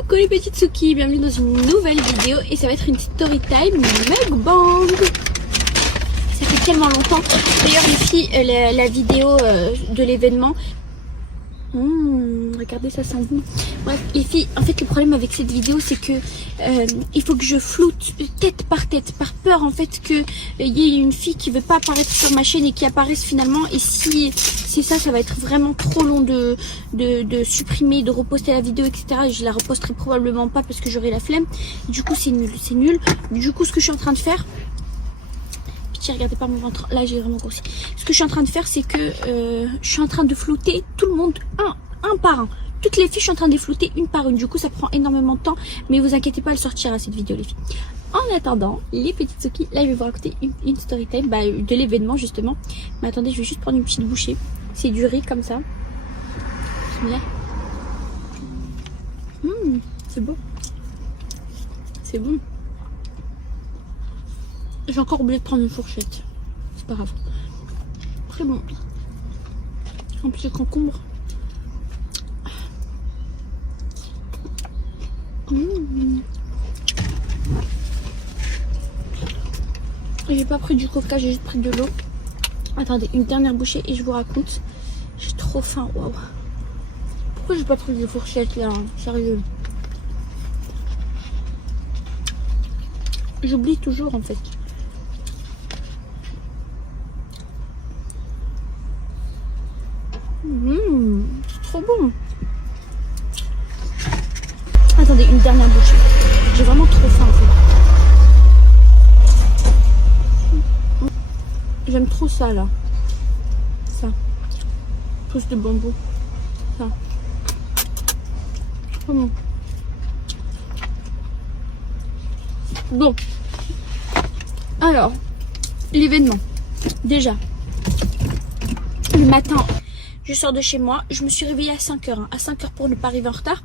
Coucou les petites Tsuki, bienvenue dans une nouvelle vidéo et ça va être une story time mukbang. Ça fait tellement longtemps. D'ailleurs les filles, la vidéo de l'événement, regardez, ça sent bon. Bref les filles, en fait le problème avec cette vidéo c'est que il faut que je floute tête, par peur en fait que il y ait une fille qui veut pas apparaître sur ma chaîne et qui apparaisse finalement. Et si c'est ça, ça va être vraiment trop long de supprimer, de reposter la vidéo, etc. Et je la reposterai probablement pas parce que j'aurai la flemme. Du coup c'est nul. Du coup ce que je suis en train de faire, pitié regardez pas mon ventre, là j'ai vraiment grossi. Ce que je suis en train de faire c'est que je suis en train de flouter tout le monde un par un. Toutes les filles, je suis en train de les flouter une par une. Du coup, ça prend énormément de temps. Mais vous inquiétez pas, elle sortira cette vidéo, les filles. En attendant, les petites Tsuki, là, je vais vous raconter une story time de l'événement, justement. Mais attendez, je vais juste prendre une petite bouchée. C'est du riz, comme ça. C'est beau. C'est bon. J'ai encore oublié de prendre une fourchette. C'est pas grave. Très bon. En plus, c'est concombre. J'ai pas pris du coca, j'ai juste pris de l'eau. Attendez, une dernière bouchée et je vous raconte. J'ai trop faim, waouh. Pourquoi j'ai pas pris de fourchette là, sérieux? J'oublie toujours en fait. C'est trop bon. Attendez, une dernière bouchée. J'ai vraiment trop faim en fait. J'aime trop ça là. Ça. Pousse de bambou. Ça. Trop bon. Bon. Alors, l'événement. Déjà. Le matin, je sors de chez moi. Je me suis réveillée à 5h. À 5h pour ne pas arriver en retard.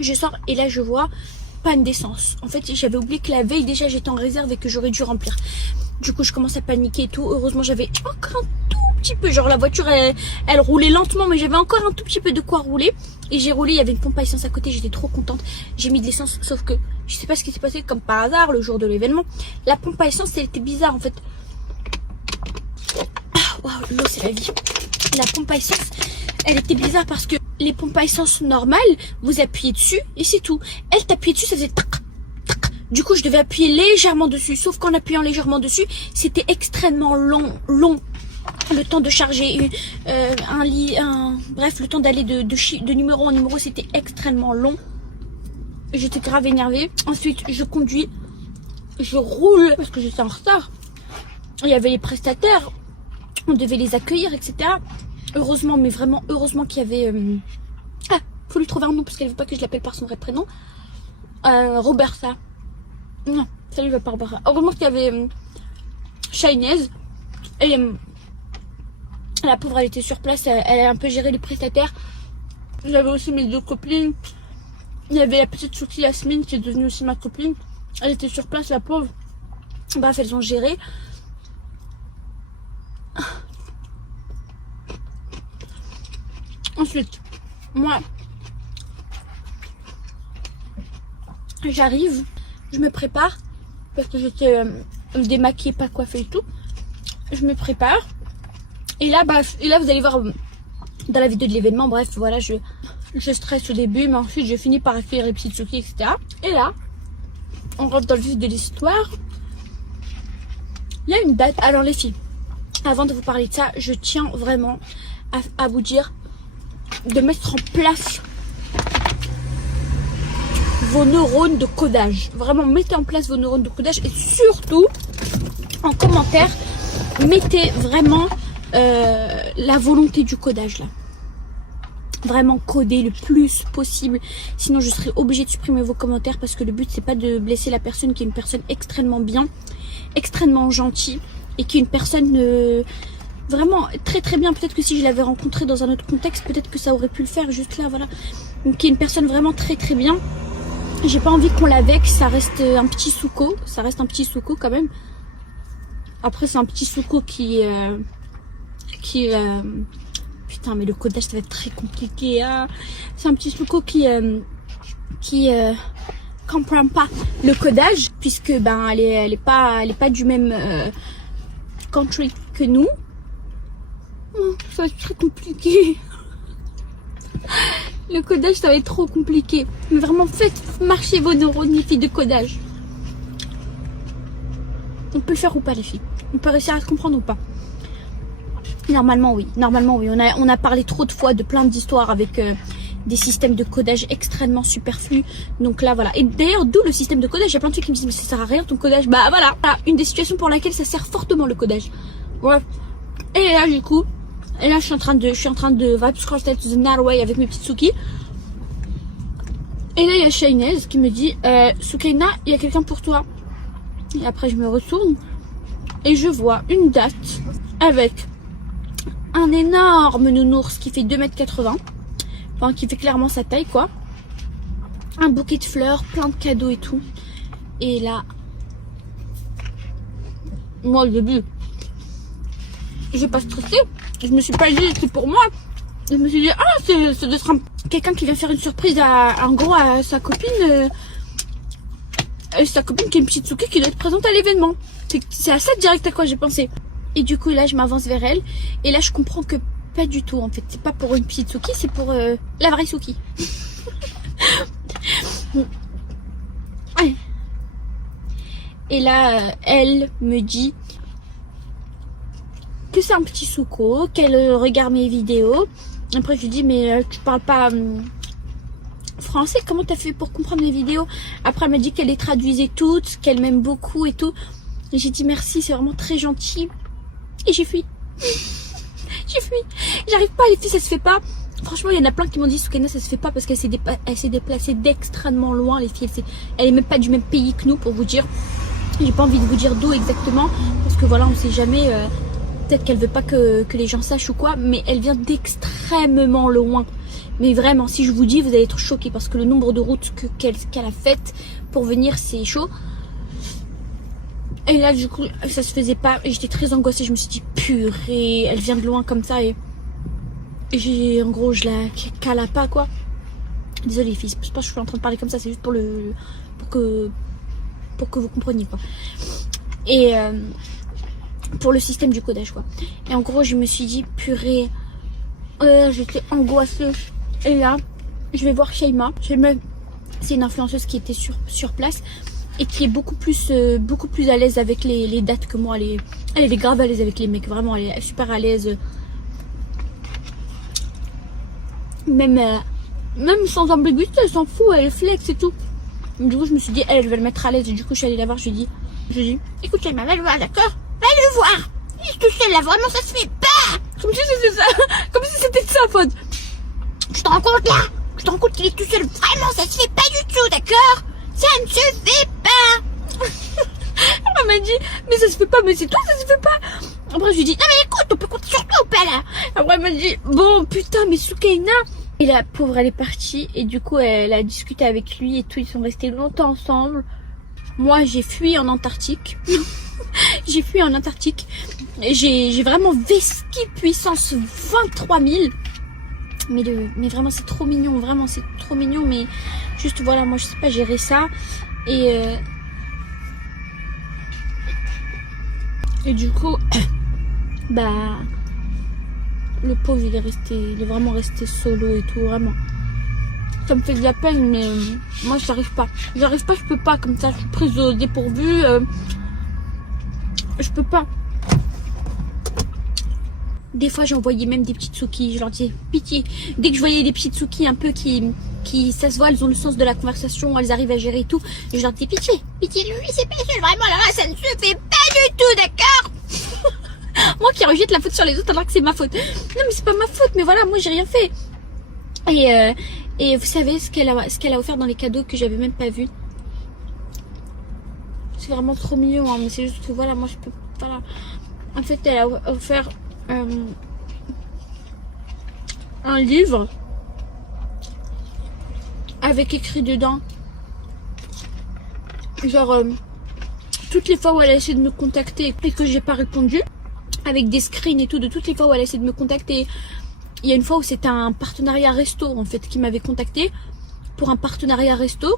Je sors et là je vois panne d'essence. En fait j'avais oublié que la veille déjà j'étais en réserve et que j'aurais dû remplir. Du coup je commence à paniquer et tout. Heureusement j'avais encore un tout petit peu, genre la voiture elle roulait lentement mais j'avais encore un tout petit peu de quoi rouler. Et j'ai roulé, il y avait une pompe à essence à côté, j'étais trop contente. J'ai mis de l'essence sauf que je sais pas ce qui s'est passé, comme par hasard le jour de l'événement. La pompe à essence elle était bizarre en fait. Waouh, l'eau c'est la vie. La pompe à essence elle était bizarre parce que les pompes à essence normales, vous appuyez dessus et c'est tout. Elle t'appuyait dessus, ça faisait tac, tac. Du coup, je devais appuyer légèrement dessus. Sauf qu'en appuyant légèrement dessus, c'était extrêmement long. Le temps de charger bref, le temps d'aller de numéro en numéro, c'était extrêmement long. J'étais grave énervée. Ensuite, je conduis, je roule parce que j'étais en retard. Il y avait les prestataires, on devait les accueillir, etc. Heureusement, mais vraiment heureusement qu'il y avait... faut lui trouver un nom parce qu'elle veut pas que je l'appelle par son vrai prénom. Roberta. Non, ça lui va pas Roberta. Heureusement qu'il y avait Shainez. Et la pauvre, elle était sur place. Elle a un peu géré les prestataires. J'avais aussi mes deux copines. Il y avait la petite Tsuki Yasmine qui est devenue aussi ma copine. Elle était sur place, la pauvre. Bref, elles ont géré. Ensuite, moi, j'arrive, je me prépare, parce que j'étais démaquillée, pas coiffée et tout. Je me prépare. Et là, vous allez voir dans la vidéo de l'événement, bref, voilà, je stresse au début, mais ensuite, je finis par accueillir les petites Tsuki, etc. Et là, on rentre dans le vif de l'histoire. Il y a une date. Alors, les filles, avant de vous parler de ça, je tiens vraiment à vous dire de mettre en place vos neurones de codage. Vraiment, mettez en place vos neurones de codage et surtout, en commentaire, mettez vraiment la volonté du codage là. Vraiment coder le plus possible. Sinon, je serai obligée de supprimer vos commentaires parce que le but, c'est pas de blesser la personne qui est une personne extrêmement bien, extrêmement gentille et qui est une personne... vraiment très très bien. Peut-être que si je l'avais rencontré dans un autre contexte, peut-être que ça aurait pu le faire juste là, voilà. Donc qui est une personne vraiment très très bien. J'ai pas envie qu'on la vexe, ça reste un petit souko. Ça reste un petit souko quand même. Après c'est un petit souko qui putain mais le codage ça va être très compliqué hein. C'est un petit souko qui qui comprend pas le codage, puisque ben elle est pas du même country que nous. Ça va être très compliqué. Le codage, ça va être trop compliqué. Mais vraiment, faites marcher vos neurones, les filles, de codage. On peut le faire ou pas, les filles? On peut réussir à se comprendre ou pas? Normalement, oui. Normalement, oui. On a parlé trop de fois de plein d'histoires avec des systèmes de codage extrêmement superflus. Donc là, voilà. Et d'ailleurs, d'où le système de codage. Il y a plein de trucs qui me disent, mais ça sert à rien ton codage. Bah voilà. Une des situations pour laquelle ça sert fortement le codage. Bref. Et là, du coup, je suis en train de vibe scratch to the Norway avec mes petites Suki. Et là, il y a Shainez qui me dit, Soukaina, il y a quelqu'un pour toi. Et après, je me retourne et je vois une date avec un énorme nounours qui fait 2,80 m. Enfin, qui fait clairement sa taille, quoi. Un bouquet de fleurs, plein de cadeaux et tout. Et là, moi, au début, j'ai pas stressé. Je me suis pas dit c'est pour moi. Je me suis dit, ah, c'est de quelqu'un qui vient faire une surprise en gros, à sa copine. Sa copine qui est une petite Suki qui doit être présente à l'événement. C'est à ça direct à quoi j'ai pensé. Et du coup, là, je m'avance vers elle. Et là, je comprends que pas du tout, en fait. C'est pas pour une petite Suki, c'est pour la vraie Suki. Et là, elle me dit que c'est un petit souko, qu'elle regarde mes vidéos. Après, je lui dis, mais tu parles pas français, comment t'as fait pour comprendre mes vidéos? Après, elle m'a dit qu'elle les traduisait toutes, qu'elle m'aime beaucoup et tout. Et j'ai dit merci, c'est vraiment très gentil. Et j'ai fui. J'ai fui. J'arrive pas, les filles, ça se fait pas. Franchement, il y en a plein qui m'ont dit, Soukaina, ça se fait pas parce qu'elle s'est déplacée d'extrêmement loin, les filles. Elle est même pas du même pays que nous, pour vous dire. J'ai pas envie de vous dire d'où exactement, parce que voilà, on sait jamais. Peut-être qu'elle veut pas que les gens sachent ou quoi, mais elle vient d'extrêmement loin. Mais vraiment, si je vous dis, vous allez être choqués parce que le nombre de routes qu'elle a faites pour venir, c'est chaud. Et là, du coup, ça se faisait pas. Et j'étais très angoissée. Je me suis dit, purée, elle vient de loin comme ça. Et j'ai, en gros, je la cala pas, quoi. Désolée, les filles, c'est pas que je suis en train de parler comme ça. C'est juste pour que vous compreniez, quoi. Et pour le système du codage, quoi. Et en gros, je me suis dit, purée, j'étais angoissée. Et là, je vais voir Shaima. Shaima, c'est une influenceuse qui était sur place et qui est beaucoup plus à l'aise avec les dates que moi. Elle est grave à l'aise avec les mecs, vraiment, elle est super à l'aise. Même sans ambiguïté, elle s'en fout, elle flex et tout. Du coup, je me suis dit, elle va le mettre à l'aise. Et du coup, je suis allée la voir, je lui ai dit, écoute, Shaima, va le voir, d'accord? Va le voir! Il est tout seul là, vraiment, ça se fait pas! Comme si c'était ça, comme si c'était de sa faute. Tu te rends compte là? Tu te rends compte qu'il est tout seul? Vraiment, ça se fait pas du tout, d'accord? Ça ne se fait pas! Elle m'a dit, mais ça se fait pas, mais c'est toi, ça se fait pas! Après, je lui ai dit, non mais écoute, on peut compter sur toi ou pas là? Après, elle m'a dit, bon, putain, mais Soukaina! Et la pauvre, elle est partie, et du coup, elle a discuté avec lui et tout, ils sont restés longtemps ensemble. Moi, j'ai fui en Antarctique. J'ai fui en Antarctique. J'ai vraiment vesqué puissance 23 000. Mais vraiment, c'est trop mignon. Vraiment, c'est trop mignon. Mais juste, voilà, moi, je sais pas gérer ça. Et du coup, bah, le pauvre, il est vraiment resté solo et tout, vraiment. Ça me fait de la peine, mais moi, j'arrive pas. J'arrive pas, je peux pas, comme ça, je suis prise au dépourvu. Je peux pas. Des fois, j'envoyais même des petites Suki. Je leur disais, pitié. Dès que je voyais des petites Suki un peu qui, ça se voit, elles ont le sens de la conversation, elles arrivent à gérer et tout. Et je leur disais, pitié, pitié, lui, c'est pas sûr, vraiment, là, ça ne se fait pas du tout, d'accord? Moi qui rejette la faute sur les autres alors que c'est ma faute. Non, mais c'est pas ma faute, mais voilà, moi, j'ai rien fait. Et vous savez ce qu'elle a offert dans les cadeaux que j'avais même pas vu? C'est vraiment trop mignon, hein, mais c'est juste que voilà, moi je peux pas. En fait, elle a offert un livre avec écrit dedans, genre toutes les fois où elle a essayé de me contacter et que j'ai pas répondu, avec des screens et tout de toutes les fois où elle a essayé de me contacter. Il y a une fois où c'était un partenariat resto en fait qui m'avait contacté pour un partenariat resto,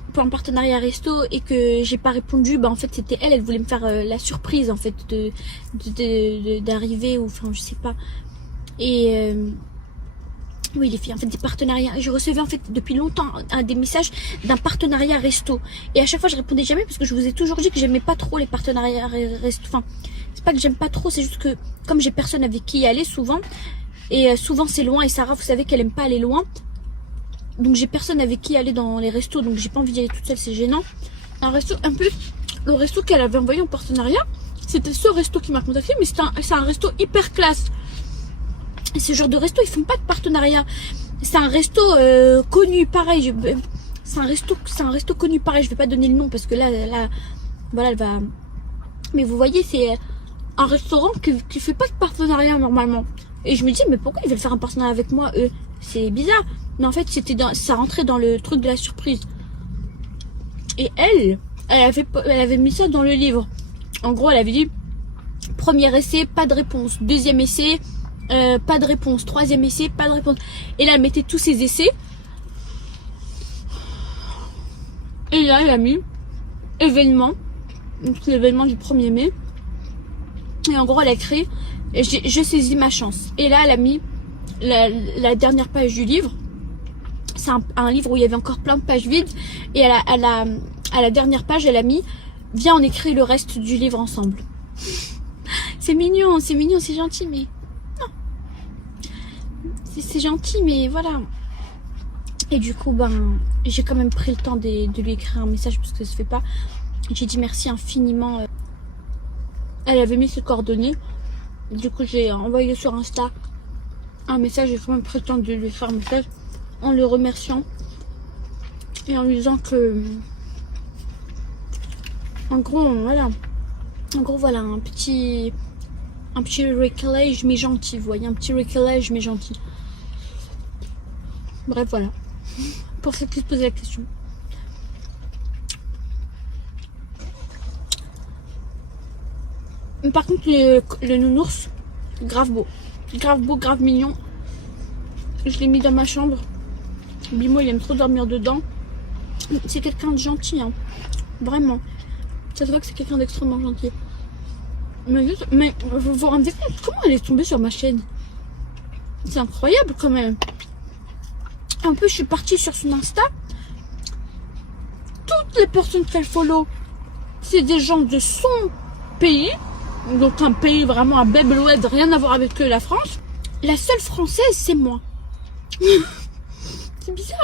et que j'ai pas répondu, bah en fait c'était elle voulait me faire la surprise en fait d'arriver, ou enfin je sais pas. Et oui les filles, en fait des partenariats, je recevais en fait depuis longtemps des messages d'un partenariat resto, et à chaque fois je répondais jamais parce que je vous ai toujours dit que j'aimais pas trop les partenariats resto. Enfin c'est pas que j'aime pas trop, c'est juste que comme j'ai personne avec qui y aller souvent, et souvent c'est loin, et Sarah vous savez qu'elle aime pas aller loin, donc j'ai personne avec qui aller dans les restos, donc j'ai pas envie d'y aller toute seule, c'est gênant. Un resto, un peu le resto qu'elle avait envoyé en partenariat, c'était ce resto qui m'a contacté, mais c'est un resto hyper classe. Et ce genre de resto, ils font pas de partenariat. C'est un resto connu, pareil. C'est un resto connu, pareil. Je vais pas donner le nom parce que là, voilà, elle va. Mais vous voyez, c'est un restaurant qui fait pas de partenariat normalement. Et je me dis, mais pourquoi ils veulent faire un partenariat avec moi, eux? C'est bizarre. Mais en fait, ça rentrait dans le truc de la surprise. Et elle avait mis ça dans le livre. En gros, elle avait dit, premier essai, pas de réponse. Deuxième essai, pas de réponse. Troisième essai, pas de réponse. Et là, elle mettait tous ses essais. Et là, elle a mis événement. Donc, l'événement du 1er mai. Et en gros, elle a écrit, je saisis ma chance. Et là, elle a mis la dernière page du livre. C'est un livre où il y avait encore plein de pages vides. Et à la dernière page, elle a mis, viens, on écrit le reste du livre ensemble. C'est mignon, c'est gentil, mais non. C'est gentil, mais voilà. Et du coup, ben, j'ai quand même pris le temps de lui écrire un message parce que ça se fait pas. J'ai dit merci infiniment. Elle avait mis ses coordonnées. Du coup, j'ai envoyé sur Insta un message. J'ai quand même pris le temps de lui faire un message en le remerciant et en lui disant que, en gros, voilà, un petit récalage mais gentil, vous voyez, un petit récalage mais gentil. Bref, voilà, pour ceux qui se posaient la question. Par contre, le nounours, grave beau, grave mignon. Je l'ai mis dans ma chambre. Bimo, il aime trop dormir dedans. C'est quelqu'un de gentil, hein. Vraiment. Ça se voit que c'est quelqu'un d'extrêmement gentil. Mais vous vous rendez compte comment elle est tombée sur ma chaîne? C'est incroyable quand même. Un peu, je suis partie sur son Insta. Toutes les personnes qu'elle follow, c'est des gens de son pays. Donc un pays vraiment à Beyblade, rien à voir avec la France. La seule française, c'est moi. C'est bizarre.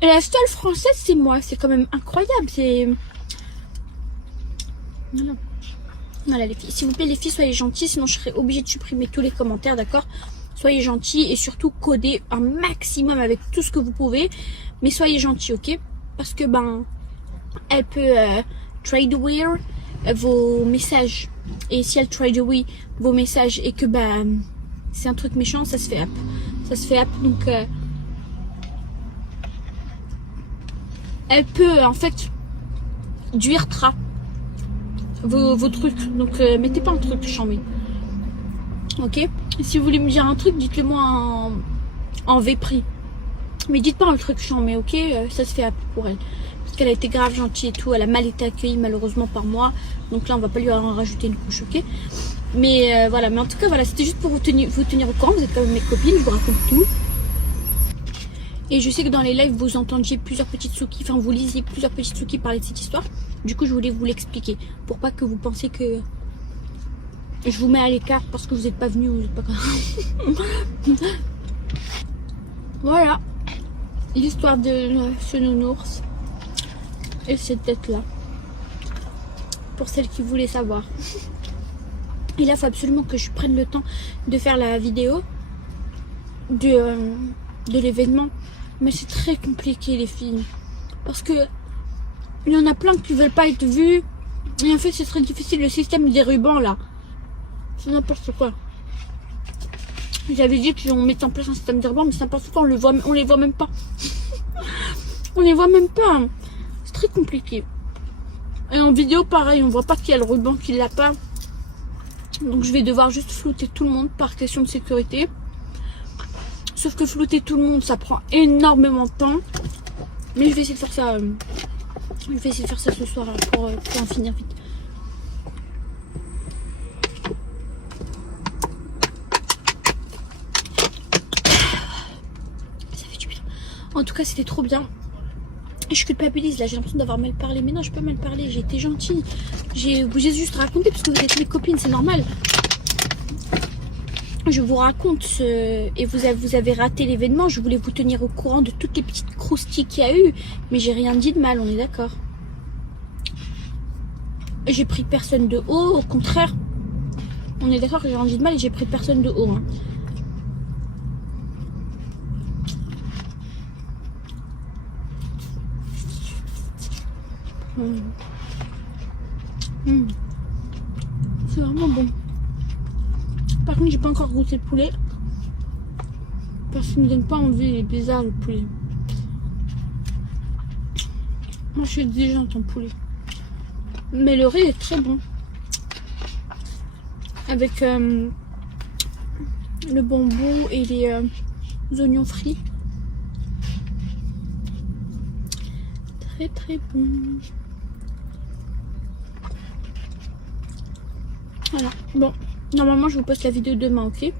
Et la seule française, c'est moi. C'est quand même incroyable. C'est... Voilà. Voilà les filles. S'il vous plaît les filles, soyez gentilles. Sinon je serai obligée de supprimer tous les commentaires, d'accord? Soyez gentils et surtout codez un maximum avec tout ce que vous pouvez. Mais soyez gentils, ok? Parce que ben... elle peut trade away vos messages. Et si elle trade away vos messages et que bah c'est un truc méchant, ça se fait up. Ça se fait up, donc elle peut en fait duirtra vos trucs. Donc mettez pas un truc chambé. Ok? Et si vous voulez me dire un truc, dites-le moi en V-prix. Mais dites pas un truc chambé, ok? Ça se fait up pour elle. Qu'elle a été grave gentille et tout, elle a mal été accueillie malheureusement par moi, donc là on va pas lui en rajouter une couche, ok? Mais voilà, mais en tout cas voilà, c'était juste pour vous tenir au courant. Vous êtes quand même mes copines, je vous raconte tout. Et je sais que dans les lives vous entendiez plusieurs petites Souki, enfin vous lisiez plusieurs petites Souki parler de cette histoire. Du coup je voulais vous l'expliquer, pour pas que vous pensiez que je vous mets à l'écart parce que vous n'êtes pas venus, vous n'êtes pas comme... Voilà l'histoire de ce nounours et cette tête là, pour celles qui voulaient savoir. Et là il faut absolument que je prenne le temps de faire la vidéo de l'événement, mais c'est très compliqué les filles, parce que il y en a plein qui veulent pas être vus, et en fait c'est très difficile, le système des rubans là, c'est n'importe quoi. J'avais dit qu'on mettait en place un système de rubans, mais c'est n'importe quoi, on les voit même pas. On les voit même pas, hein. C'est très compliqué. Et en vidéo pareil, on voit pas qu'il y a le ruban, qu'il l'a pas. Donc je vais devoir juste flouter tout le monde par question de sécurité. Sauf que flouter tout le monde, ça prend énormément de temps. Mais je vais essayer de faire ça. Je vais essayer de faire ça ce soir pour en finir vite. Ça fait du bien. En tout cas, c'était trop bien. Je culpabilise là, j'ai l'impression d'avoir mal parlé. Mais non, je peux mal parler, j'ai été gentille. J'ai juste raconté parce que vous êtes mes copines, c'est normal. Je vous raconte et vous avez raté l'événement. Je voulais vous tenir au courant de toutes les petites croustilles qu'il y a eu. Mais j'ai rien dit de mal, on est d'accord. J'ai pris personne de haut, au contraire. On est d'accord que j'ai rien dit de mal et j'ai pris personne de haut. Hein. C'est vraiment bon. Par contre, j'ai pas encore goûté le poulet. Parce qu'il me donne pas envie, il est bizarre le poulet. Moi, je suis déjà en poulet. Mais le riz est très bon. Avec le bambou et les oignons frits. Très très bon. Voilà. Bon, normalement je vous poste la vidéo demain, ok?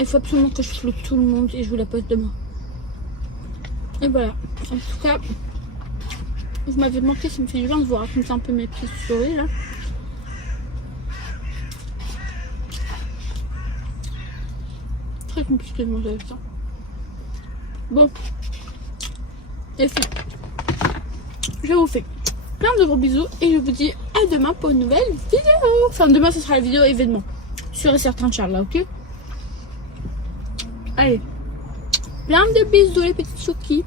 Il faut absolument que je floute tout le monde et je vous la poste demain. Et voilà. En tout cas, vous m'avez manqué, ça me fait du bien de vous raconter un peu mes petites stories là. Très compliqué de manger avec ça. Bon. Et fait. Je vous fais plein de gros bisous et je vous dis à demain pour une nouvelle vidéo. Enfin, demain, ce sera la vidéo événement. Sûr et certain, Inch'Allah, ok? Allez. Plein de bisous, les petites chouquis.